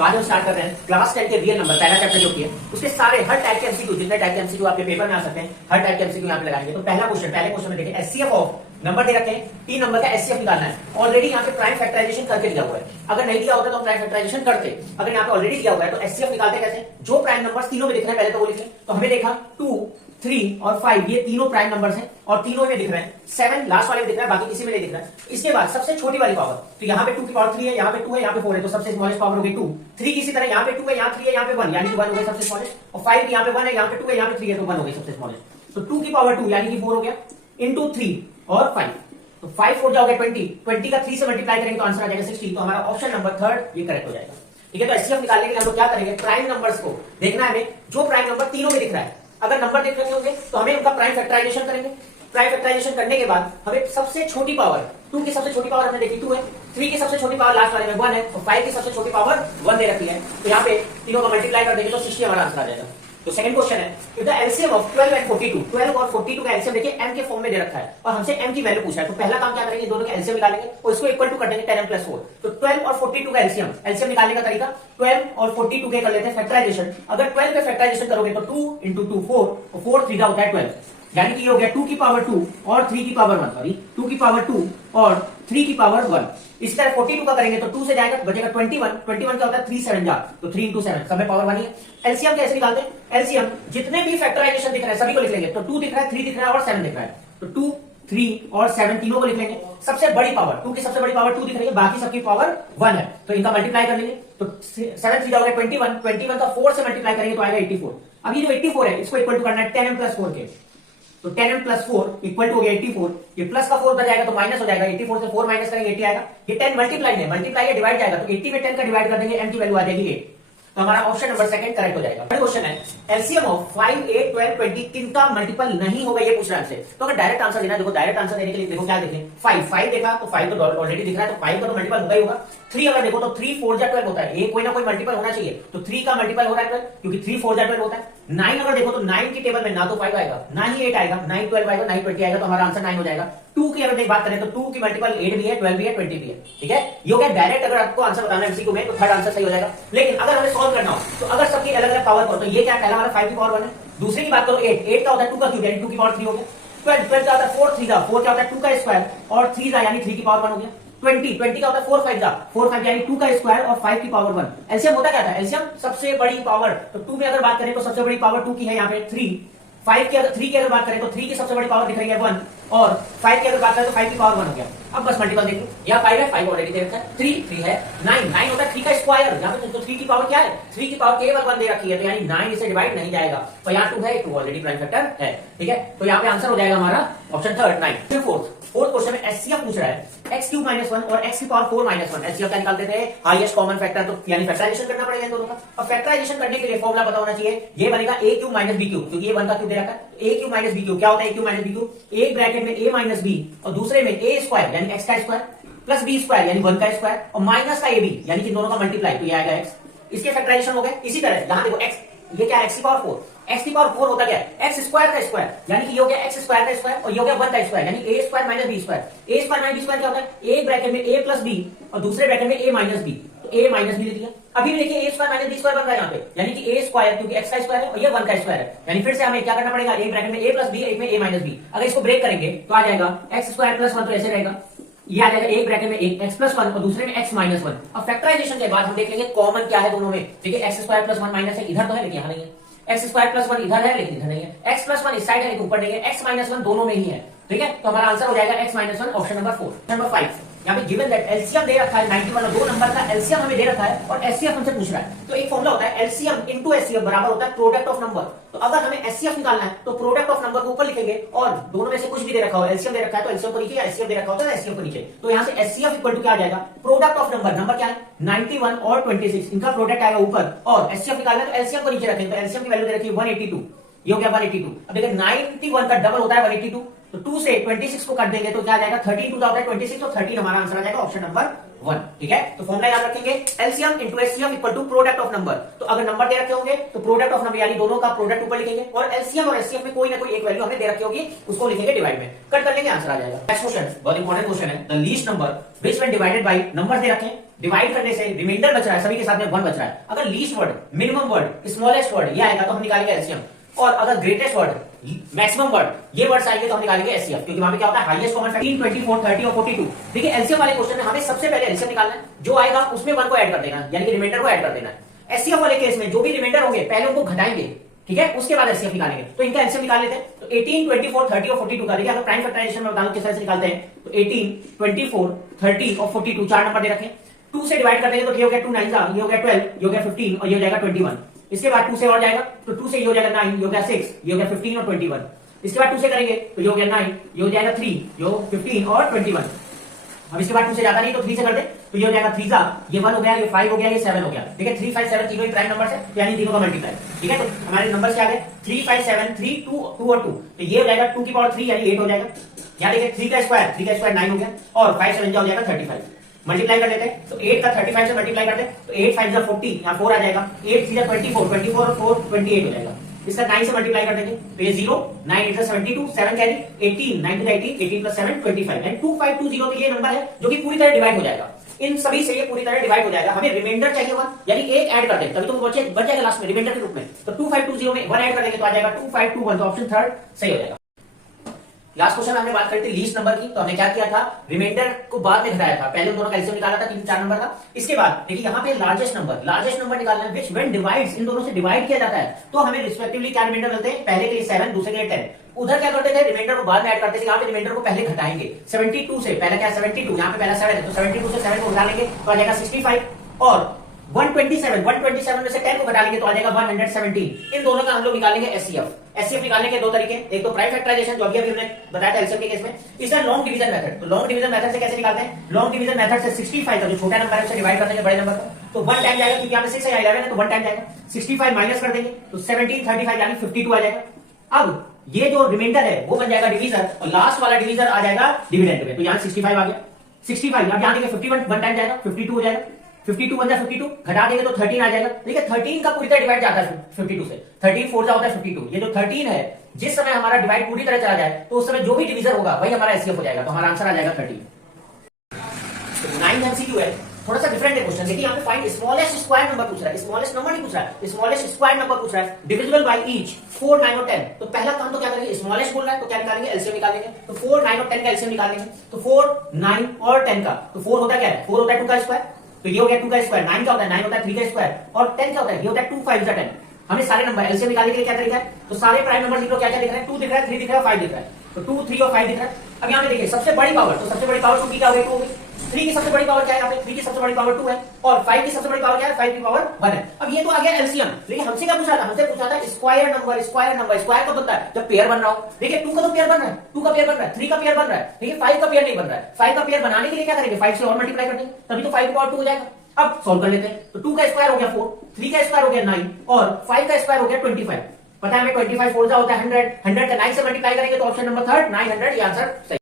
तो आज हम स्टार्ट कर रहे हैं क्लास 10 के रियल नंबर, पहला चैप्टर जो किया उसके सारे हर टाइप के एमसीक्यू, जितने टाइप के एमसीक्यू आपके पेपर में आ सकते हैं, हर टाइप के एमसीक्यू यहाँ पे लगाएंगे। तो पहला क्वेश्चन, पहले क्वेश्चन में देखिए एचसीएफ ऑफ नंबर दे रखे हैं, 3 नंबर का एचसीएफ निकालना है। ऑलरेडी यहाँ पे प्राइम फैक्टराइजेशन करके दिया हुआ है, अगर नहीं दिया होता तो प्राइम फैक्टराइजेशन करते, अगर यहाँ पे ऑलरेडी दिया हुआ है तो एचसीएफ निकालते कैसे, जो प्राइम नंबर तीनों में दिख रहे हैं पहले तो वो लिखें। तो हमें देखा 2, 3 और 5 ये तीनों प्राइम नंबर्स हैं और तीनों में दिख रहे हैं। 7 लास्ट वाले में दिख रहा है, बाकी किसी में नहीं दिख रहा है। इसके बाद सबसे छोटी वाली पावर, तो यहाँ पे 2 की पावर 3 है, यहाँ पे 2 है, यहाँ पे 4 है, तो सबसे स्मॉलेस्ट पावर होगी 2। 3 की इसी तरह यहाँ पे 2 है, यहाँ 3 है, यहाँ पे 1 यानी कि 1 हो गया सबसे स्मॉलेस्ट, और 5 यहाँ पे 1 है, यहाँ पे 2 है, यहाँ पे 3 है, तो 1 हो गई सबसे स्मॉलेस्ट। तो 2 की पावर 2 यानी कि 4 हो गया इंटू 3 और 5, तो 5 4 जाओगे 20 का 3 से मल्टीप्लाई करेंगे तो आंसर आ जाएगा 60। तो हमारा ऑप्शन नंबर 3 ये करेक्ट हो जाएगा। ठीक है, तो एचसीएफ निकालने के लिए हम लोग क्या करेंगे, प्राइम नंबर्स को देखना है हमें, जो प्राइम नंबर तीनों में दिख रहा है। अगर नंबर दिख रहे होंगे तो हमें उनका प्राइम फैक्टराइजेशन करेंगे। प्राइम फैक्टराइजेशन करने के बाद हमें सबसे छोटी पावर, 2 की सबसे छोटी पावर हमने देखी 2 है, 3 की सबसे छोटी पावर लास्ट वाले में 1 है, और 5 की सबसे छोटी पावर 1 दे रखी है। तो यहाँ पे तीनों का मल्टीप्लाई कर देंगे तो 60 हमारा आंसर आ जाएगा। तो सेकंड क्वेश्चन है, if the LCM of 12 and 42, 12 और 42 का एलसीएम देखिए m के फॉर्म में दे रखा है और हमसे m की वैल्यू पूछा है। तो पहला काम क्या करेंगे, दोनों का एलसीएम निकालेंगे और इसको इक्वल टू कर देंगे 10m + 4। तो 12 और 42 का एलसीएम निकालने का तरीका 12 और 42 के कर लेते हैं फैक्टराइजेशन। अगर 12 पे फैक्टराइजेशन करोगे तो 2 × 2 4, और 4 3 होता है 12, यानी कि ये हो गया 2 की पावर 2 और 3 की पावर 1, सॉरी 2 की पावर 2 और 3 की पावर 1। इस तरह 42 का करेंगे तो 2 से जाएगा, बचेगा 21, 21 क्या होता है 3 7 जा, तो 3 × 7 सब में पावर 1 ही है। एलसीएम कैसे निकालते हैं, एलसीएम जितने भी फैक्टराइजेशन दिख रहे हैं सभी को लिख लेंगे। तो 2 दिख रहा है, 3 दिख रहा है और 7 दिख रहा है, तो 2 3 और 7 तीनों को लिख लेंगे। सबसे बड़ी पावर 2 की सबसे बड़ी पावर 2 दिख रही है, बाकी सबकी पावर 1 है, तो इनका मल्टीप्लाई कर लेंगे। तो 7 3 जाओगे 21, 21 का 4 से मल्टीप्लाई करेंगे तो आएगा 84। अब ये जो 84 है इसको इक्वल टू करना है 10m + 4 के, तो 10m + 4 इक्वल टू हो गया 84। ये प्लस का 4 उधर जाएगा तो माइनस हो जाएगा, 84 से 4 माइनस करेंगे 80 आएगा। ये 10 मल्टीप्लाई है, मल्टीप्लाई है डिवाइड जाएगा, तो 80 में 10 का डिवाइड कर देंगे, m की वैल्यू आ जाएगी 8। तो हमारा ऑप्शन नंबर 2 करेक्ट हो जाएगा। क्वेश्चन है एलसीएम ऑफ 5 8 12 20 किनका मल्टीपल नहीं होगा ये पूछ रहा है हमसे। तो अगर डायरेक्ट आंसर देना है, देखो डायरेक्ट आंसर देने के लिए देखो क्या देखें, 5 देखा तो 5 तो ऑलरेडी दिख रहा है, तो 5 का तो मल्टीपल होगा ही होगा। 3 अगर देखो तो 3 4 12 होता है, ये कोई ना कोई मल्टीपल होना चाहिए, तो 3 का मल्टीपल हो रहा है 12, क्योंकि 3 4 12 होता है। 9 अगर देखो तो 9 की टेबल में ना तो 5 आएगा ना ही 8 आएगा, 9 12 आएगा, 9 20 आएगा, तो हमारा आंसर 9 हो जाएगा। 2 की अगर बात करें तो 2 की मल्टीपल 8 भी है, 12 भी है, 20 भी है। ठीक है, ये हो गया डायरेक्ट। अगर आपको आंसर बताना है एमसीक्यू में तो थर्ड आंसर सही हो जाएगा। लेकिन अगर हमें सॉल्व करना हो तो अगर सबकी अलग अलग पावर करो, तो ये क्या पहला वाला 5 की पावर 1 है, दूसरी की बात करो 8 का होता है 2 का क्यूब यानी 2 की पावर 3 हो गया। 12 का होता है 4 3 का, 4 क्या होता है 2 का स्क्वायर और 3 का यानी 3 की पावर 1 हो गया। 20 का होता है 4 5 का, 4 5 यानी 2 का स्क्वायर और 5 की पावर 1। एलसीएम होता क्या था, एलसीएम सबसे बड़ी पावर, तो 2 में अगर बात करें तो सबसे बड़ी पावर 2 की है यहाँ पे 3, 5 की अगर 3 की अगर बात करें तो 3 की सबसे बड़ी पावर दिख रही है 1, और 5 की अगर बात करें तो 5 की पावर 1 हो गया। अब बस मल्टीपल देख लो, यहाँ 5 है, 5 ऑलरेडी दे रखा है, 3 है, 9 होता है 3 का स्क्वायर, यहाँ पे तो 3 की पावर क्या है, 3 की पावर केवल 1 दे रखी है, तो यानी 9 इसे डिवाइड नहीं जाएगा, तो यहाँ 2 है, 2 ऑलरेडी प्राइम फैक्टर है। ठीक है, तो यहाँ पे आंसर हो जाएगा हमारा ऑप्शन 3 9। फिर फोर्थ क्वेश्चन में एचसीएफ पूछ रहा है x³ - 1 और x की पावर 4 - 1। एचसीएफ का निकाल देते हैं हाईएस्ट कॉमन फैक्टर, तो यानी फैक्टराइजेशन करना पड़ेगा इन दोनों का। और फैक्टराइजेशन करने के लिए फॉर्मूला पता होना चाहिए, ये बनेगा a³ - b³, क्योंकि ये 1 का क्यूब दे रखा है। a³ - b³ क्या होता है, a³ - b³, एक ब्रैकेट में a - b और दूसरे में a² यानी x का स्क्वायर प्लस b² यानी 1 का स्क्वायर और माइनस का ab यानी कि दोनों का मल्टीप्लाई, तो ये आएगा x। इसके फैक्टराइजेशन हो गए। इसी तरह यहां देखो x, ये क्या है x की पावर 4, x की पावर 4 होता क्या है, x स्क्वायर का स्क्वायर, यानी कि ये हो गया x स्क्वायर का स्क्वायर और ये हो गया 1 का स्क्वायर, यानी a² - b²। a² - b² क्या होता है, एक ब्रैकेट में a + b और दूसरे ब्रैकेट में a - b, तो a - b ले दिया। अभी भी देखिए a² - b² बन रहा है यहाँ पे, यानी कि a² क्योंकि x का स्क्वायर है और ये 1 का स्क्वायर है, यानी फिर से हमें क्या करना पड़ेगा, एक ब्रैकेट में a + b, एक में a - b। अगर इसको ब्रेक करेंगे तो आ जाएगा x² + 1, तो ऐसे रहेगा, ये आ जाएगा एक ब्रैकेट में एक x + 1 और दूसरे में x - 1। अब फैक्टराइजेशन के बाद हम देख लेंगे कॉमन क्या है दोनों में। ठीक है, x² + 1 माइनस है, इधर तो है लेकिन यहाँ नहीं है, x² + 1 इधर है लेकिन इधर नहीं है, x + 1 इस साइड है लेकिन ऊपर नहीं है, x - 1 दोनों में ही है। ठीक है, तो हमारा आंसर हो जाएगा x - 1, ऑप्शन नंबर 4। नंबर 5, यहाँ पे गिवन दैट एलसीएम दे रखा है 91 और 2 नंबर का एलसीएम हमें दे रखा है और एचसीएफ हमसे पूछ रहा है। तो एक फॉर्मूला होता है एलसीएम इनटू एचसीएफ बराबर होता है प्रोडक्ट ऑफ नंबर। तो अगर हमें एचसीएफ निकालना है तो प्रोडक्ट ऑफ नंबर को ऊपर लिखेंगे और दोनों में से कुछ भी दे रखा हो, एलसीएम दे रखा है तो एलसीएम को नीचे, या एचसीएफ दे रखा होता है एचसीएफ को नीचे। तो यहाँ से एचसीएफ इक्वल टू क्या आ जाएगा, प्रोडक्ट ऑफ नंबर, नंबर क्या है 91 और 26, इनका प्रोडक्ट आएगा ऊपर और एचसीएफ निकालना है तो एलसीएम को नीचे रखेंगे, तो एलसीएम की वैल्यू दे रखी है 182, ये हो गया 182। अब देखिए 91 का डबल होता है 182, तो 2 से 26 को काट देंगे तो क्या आ जाएगा 13 2 होता है 26, तो 13 हमारा आंसर आ जाएगा ऑप्शन नंबर 1। ठीक है, तो फॉर्मूला याद रखेंगे, LCM into HCF equal to product of number. तो अगर नंबर दे रखे होंगे तो प्रोडक्ट ऑफ नंबर यानी दोनों का प्रोडक्ट ऊपर लिखेंगे, और एलसीएम और एचसीएफ में कोई ना कोई एक वैल्यू हमें दे रखी होगी, उसको लिखेंगे डिवाइड में, कट कर लेंगे, आंसर आ जाएगा। नेक्स्ट क्वेश्चन बहुत इंपॉर्टेंट क्वेश्चन है, the least number which when divided by, number दे रखे हैं, डिवाइड करने से रिमाइंडर बच रहा है, सभी के साथ में 1 बच रहा है। अगर least word, minimum word, smallest word ये आएगा तो हम निकालेंगे एलसीएम, और अगर ग्रेटेस्ट वर्ड, मैक्सिमम वर्ड ये वर्ड्स आएंगे तो हम निकालेंगे एचसीएफ, क्योंकि वहां पे क्या होता है, हाईएस्ट कॉमन फैक्टर 24, 30 और 42। देखिए एलसीएम वाले क्वेश्चन में हमें सबसे पहले एलसीएम निकालना है, जो आएगा उसमें 1 को ऐड कर देना, यानी कि रिमाइंडर को ऐड कर देना है। एचसीएफ वाले केस में जो भी रिमाइंडर होंगे पहले उनको घटाएंगे, ठीक है, उसके बाद एचसीएफ निकालेंगे। तो इनका एलसीएम निकाल लेते हैं। तो 18, 24, 30 और 42 का, देखिए अगर प्राइम फैक्टराइजेशन में बताऊं किस तरह से निकालते हैं, तो 18, 24, 30 और 42 चार नंबर दे रखे, 2 से डिवाइड कर देंगे तो ये हो गया 2 9 ये हो गया 12, ये हो गया 15 और ये हो जाएगा 21। इसके बाद 2 से और जाएगा तो 2 से ये हो जाएगा 9, ये हो गया 6, ये हो गया 15 और 21। इसके बाद 2 से करेंगे तो ये हो गया 9, ये हो जाएगा 3, ये हो 15 और 21। अब इसके बाद 2 से ज्यादा नहीं तो 3 से कर दे तो ये हो जाएगा 3 जा, ये 1 हो गया, ये 5 हो गया, ये 7 हो गया। ठीक है, 3 5 7 तीनों ही प्राइम नंबर है, यानी तीनों का मल्टीप्लाई। ठीक है, तो हमारे नंबर क्या आ गए, 3 5 7 3 2 2 और 2, तो ये हो जाएगा 2 की पावर 3 यानी 8 हो जाएगा। यहाँ देखिए 3 का स्क्वायर 9 हो गया, और 5 7 हो जाएगा 35। मल्टीप्लाई कर लेते हैं, तो 8 का 35 से मल्टीप्लाई करते हैं तो 8 5 40, यहाँ 4 आ जाएगा, 8 3 24, 24 और 4 28 हो जाएगा। इसका 9 से मल्टीप्लाई कर देंगे तो ये 0, 9 8 72, 7 कैरी 18, 9 to 18, 18 plus 7 25 एंड 2520 तो ये नंबर है जो कि पूरी तरह डिवाइड हो जाएगा। इन सभी से ये पूरी तरह डिवाइड हो जाएगा। हमें रिमाइंडर चाहिए 1, यानी एक ऐड कर देंगे तभी तो बच जाएगा लास्ट में रिमाइंडर के रूप में। तो 2520 में 1 ऐड कर देंगे तो आ जाएगा 2521, तो ऑप्शन थर्ड सही हो जाएगा। लास्ट क्वेश्चन हमने बात करी थी लीस्ट नंबर की, तो हमने क्या किया था, रिमाइंडर को बाद में घटाया था, पहले दोनों का एलसीएम निकाला था 3 4 नंबर का। इसके बाद देखिए यहाँ पे लार्जेस्ट नंबर निकालना है व्हिच व्हेन डिवाइड्स, इन दोनों से डिवाइड किया जाता है तो हमें रिस्पेक्टिवली क्या रिमाइंडर मिलते हैं, पहले के लिए 7, दूसरे के लिए 10। उधर क्या करते थे, रिमाइंडर को बाद में ऐड करते थे, यहाँ पे रिमाइंडर को पहले घटाएंगे। 72 से पहला क्या 72, यहाँ पे पहला 7 है तो 72 से 7 को घटा लेंगे तो आ जाएगा 65, और 127 में से 10 को घटा लेंगे तो आ जाएगा 117। इन दोनों का हम लोग निकालेंगे एचसीएफ निकालने के 2 तरीके, एक तो प्राइम फैक्टराइजेशन जो अभी हमने बताया था एलसीएम के केस में, इसका लॉन्ग डिवीजन मेथड। तो लॉन्ग डिवीजन मेथड से कैसे निकालते हैं, लॉन्ग डिवीजन मेथड से 65 का जो छोटा नंबर है उसे डिवाइड कर देंगे बड़े नंबर को, तो 1 टाइम जाएगा, क्योंकि यहाँ पे 6 है 11 है तो 1 टाइम जाएगा, 65 माइनस कर देंगे तो 17 35 यानी 52 आ जाएगा। अब ये जो रिमाइंडर है वो बन जाएगा डिवीजर, और लास्ट वाला डिवीजर आ जाएगा डिविडेंड में, तो यहाँ 65 आ गया, 65 अब यहाँ देखिए 51 1 टाइम जाएगा, 52 हो जाएगा, 52 बन जाए 52, घटा देंगे तो 13 आ जाएगा। देखिए 13 का पूरी तरह डिवाइड जाता है 52 से, 13 4 जा होता है 52। ये जो 13 है जिस समय हमारा डिवाइड पूरी तरह चला जाए तो उस समय जो भी डिवीजन होगा वही हमारा एचसीएफ हो जाएगा, तो हमारा आंसर आ जाएगा 13। 9 एमसीक्यू है, थोड़ा सा डिफरेंट है क्वेश्चन। देखिए यहाँ पे फाइंड स्मॉलेस्ट स्क्वायर नंबर पूछ रहा है, स्मॉलेस्ट नंबर नहीं पूछ रहा है, स्मॉलेस्ट स्क्वायर नंबर पूछ रहा है, डिविजिबल बाय ईच 4 9 और 10। तो पहला काम तो क्या करेंगे, स्मॉलेस्ट बोल रहा है तो क्या निकालेंगे, एलसीएम निकालेंगे। तो 4 9 और 10 का एलसीएम निकालेंगे, तो 4 9 और 10 का, तो 4 होता क्या है, 4 होता है 2 का स्क्वायर, तो ये हो गया 2 का स्क्वायर, 9 क्या होता है 9 होता है 3 का स्क्वायर, और 10 क्या होता है, ये होता है 2 5 10। हमें सारे नंबर एलसीएम निकालने के लिए क्या तरीका है, तो सारे प्राइम नंबर लिख लो, क्या क्या दिख रहा है, 2 दिख रहा है, 3 दिख रहा है, 5 दिख रहा है, तो 2 3 और 5 दिख रहा है। अब यहाँ पे देखिए सबसे बड़ी पावर, तो सबसे बड़ी पावर 2 की क्या होगी, 2 होगी। 3 की सबसे बड़ी पावर क्या है, यहाँ पे 3 की सबसे बड़ी पावर 2 है, और 5 की सबसे बड़ी पावर क्या है, 5 की पावर 1 है। अब ये तो आ गया एलसीएम, लेकिन हमसे क्या पूछा था, हमसे पूछा था स्क्वायर नंबर। स्क्वायर कब बनता है, जब पेयर बन रहा हो। देखिए 2 का तो पेयर बन रहा है, 2 का पेयर बन रहा है, 3 का पेयर बन रहा है, देखिए 5 का पेयर नहीं बन रहा है। 5 का पेयर बनाने के लिए क्या करेंगे, 5 से और मल्टीप्लाई कर देंगे, तभी तो 5 की पावर 2 हो जाएगा। अब सॉल्व कर लेते हैं, तो 2 का स्क्वायर हो गया 4, 3 का स्क्वायर हो गया 9, और 5 का स्क्वायर हो गया 25। पता है हमें 25 4 होता है 100 का 9 से मल्टीप्लाई करेंगे तो ऑप्शन नंबर थर्ड 900 ये आंसर सही।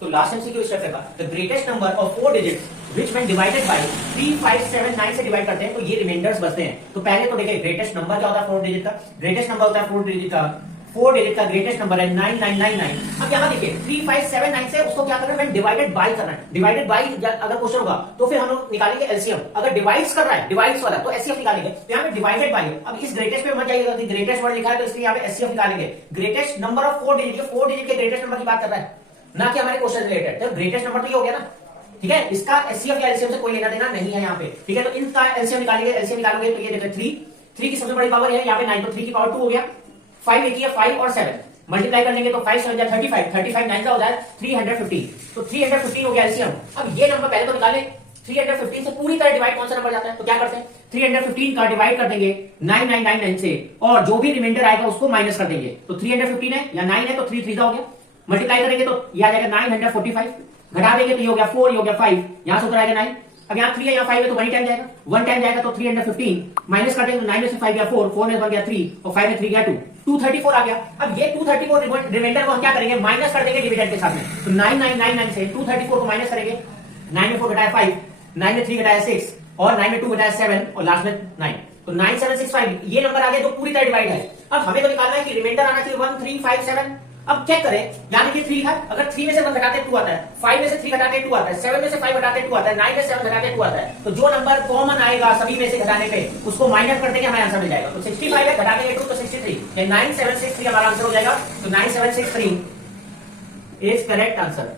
तो लास्ट एमसीक्यू इस चैप्टर का, the greatest number of 4 digits which when divided bye 3 5 7 9 से डिवाइड करते हैं तो ये रिमाइंडर्स बचते हैं। तो पहले तो देखिए ग्रेटेस्ट नंबर क्या होता है, 4 डिजिट का ग्रेटेस्ट नंबर होता है, 4 डिजिट का ग्रेटेस्ट नंबर है 9999। अब यहाँ देखिए 3 5 7 9 से उसको क्या करना है, डिवाइडेड बाय करना है। डिवाइडेड बाय अगर क्वेश्चन होगा तो फिर हम लोग निकालेंगे एलसीएम, अगर डिवाइड्स कर रहा है डिवाइड्स वाला तो एचसीएफ निकालेंगे। तो यहाँ पे डिवाइडेड बाय, अब इस ग्रेटेस्ट पे मत जाइएगा, ग्रेटेस्ट वर्ड लिखा है तो इसलिए यहाँ पे एचसीएफ निकालेंगे। Greatest number of 4 digit, 4 digit के ग्रेटेस्ट नंबर की बात कर रहा है, ना कि हमारे क्वेश्चन रिलेटेड। तो ग्रेटेस्ट नंबर तो ये हो गया ना, ठीक है, इसका एचसीएफ या एलसीएम से कोई लेना देना नहीं है यहाँ पे, ठीक है। तो इनका एलसीएम निकालेंगे, एलसीएम निकालोगे तो ये देखो 3 की सबसे बड़ी पावर है यहाँ पे 9, तो 3 की पावर 2 हो गया, 5 एक ही है 5 और 7 मल्टीप्लाई कर लेंगे तो 5 7 35, 35 9 का हो जाए 315, तो 315 हो गया एलसीएम। अब ये नंबर पहले तो निकाले, 315 से पूरी तरह डिवाइड कौन सा नंबर जाता है, तो क्या करते हैं 315 का डिवाइड कर देंगे 9999 से, और जो भी रिमाइंडर आएगा उसको माइनस कर देंगे। तो 315 है या 9 है तो 3 3 हो गया, मल्टीप्लाई करेंगे तो ये आ जाएगा 945, घटा देंगे तो ये हो गया 4, ये हो गया 5, यहां से उधर आएगा 9। अब यहाँ 3 है यहाँ 5 है तो 1 टाइम जाएगा, 1 टाइम जाएगा तो 315 माइनस कर देंगे तो 9 में से 5 गया 4, 4 में 1 गया 3 और 5 में 3 गया 2, 234 आ गया। अब ये 234 रिमाइंडर को हम क्या करेंगे, माइनस कर देंगे डिविडेंड के साथ में, तो 9999 से 234 को माइनस करेंगे 9 में 4 घटाया 5, 9 में 3 घटाया 6 और 9 में 2 घटाया 7 और लास्ट में 9, तो 9765 ये नंबर आ गया जो पूरी तरह डिवाइड है। अब हमें तो निकालना है कि रिमाइंडर आना चाहिए 1357। अब चेक करें, यानी कि 3 है, अगर 3 में से 1 घटाते 2 आता है, 5 में से 3 घटाते 2 आता है, 7 में से 5 घटाते 2 आता है, 9 में से 7 घटाते 2 आता है, तो जो नंबर कॉमन आएगा सभी में से घटाने पे उसको माइनस कर देंगे, हमें आंसर मिल जाएगा। तो 65 है, घटा देंगे 2 तो 63, 9763 हमारा आंसर हो जाएगा। तो 9763 इज करेक्ट आंसर।